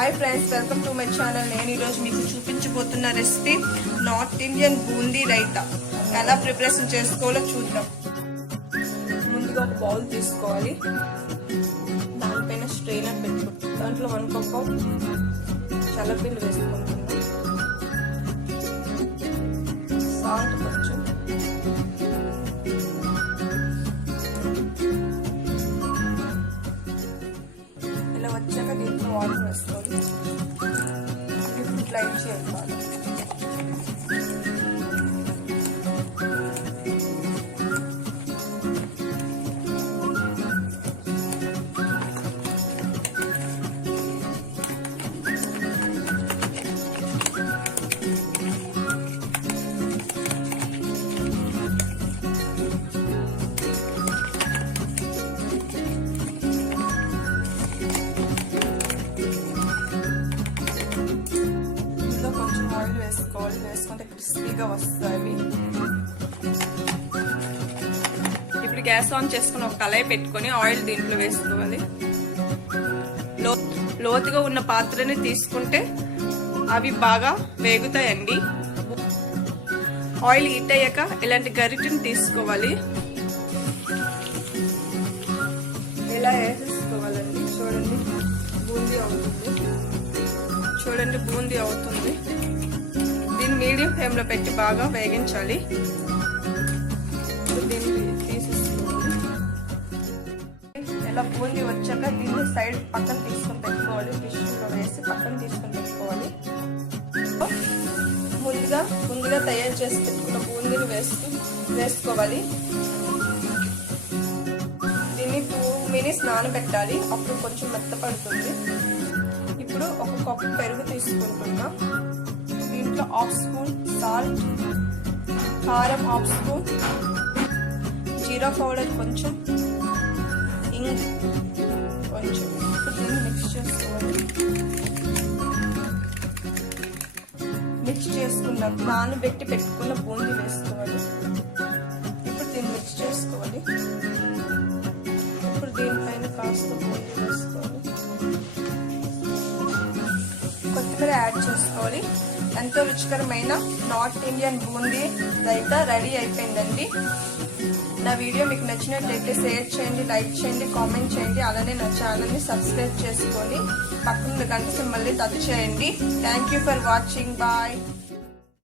Hi friends welcome to my channel నేను ఈరోజు మీకు చూపించబోతున్న recipe north Indian boondi raita. ఎలా ప్రిపరేషన్ చేసుకోవాలో చూద్దాం. ముందుగా ఒక బౌల్ తీసుకోవాలి. దానిపైన స్ట్రెయినర్ పెట్టుకుంటాం దాంట్లో వన్ కప్ చల్లపిల్లి వేసుకుంటున్నాం సాల్ట్ ఇప్పుడు వేసుకోవాలి వేసుకుంటే క్రిస్పీగా వస్తాయి ఇప్పుడు గ్యాస్ ఆన్ చేసుకుని ఒక కళాయి పెట్టుకొని ఆయిల్ దీంట్లో వేసుకోవాలి. లో లోతుగా ఉన్న పాత్రని తీసుకుంటే అవి బాగా వేగుతాయండి. ఆయిల్ హీట్ అయ్యాక ఇలాంటి గరిటెని తీసుకోవాలి. ఇలా వేసేసుకోవాలండి. చూడండి బూందీ అవుతుంది. చూడండి బూందీ అవుతుంది. మీడియం ఫ్లేమ్లో పెట్టి బాగా వేగించాలి. దీన్ని తీసేసుకోవాలి ఇలా బూంది వచ్చాక దీన్ని సైడ్ పక్కన తీసుకొని పెట్టుకోవాలి. ఫిష్లో వేసి పక్కన తీసుకొని పెట్టుకోవాలి. ముందుగా ముందుగా తయారు చేసి పెట్టుకున్న బూందీని వేస్తూ వేసుకోవాలి. దీన్ని టూ మినిట్స్ నానబెట్టాలి. అప్పుడు కొంచెం మెత్తపడుతుంది. ఇప్పుడు ఒక కప్పు పెరుగు తీసుకుంటున్నాం. దీంట్లో హాఫ్ స్పూన్ సాల్ట్ కారం హాఫ్ స్పూన్ జీరా పౌడర్ కొంచెం ఇంగ్ కొంచెం మిక్స్ చేసుకోవాలి మిక్స్ చేసుకున్న నానబెట్టి పెట్టుకున్న బూందీ వేసుకోవాలి ఇప్పుడు దీన్ని మిక్స్ చేసుకోవాలి ఇప్పుడు దీనిపైన కాస్త బూందీ వేసుకోవాలి కొత్తిమీర యాడ్ చేసుకోవాలి ఎంతో రుచికరమైన north Indian boondi raita ready అయిపోయిందండి. నా వీడియో మీకు నచ్చినట్లయితే షేర్ చేయండి లైక్ చేయండి కామెంట్ చేయండి అలానే నా ఛానల్ని సబ్స్క్రైబ్ చేసుకొని పక్కన గంట సింబల్ని టచ్ చేయండి. Thank you for watching bye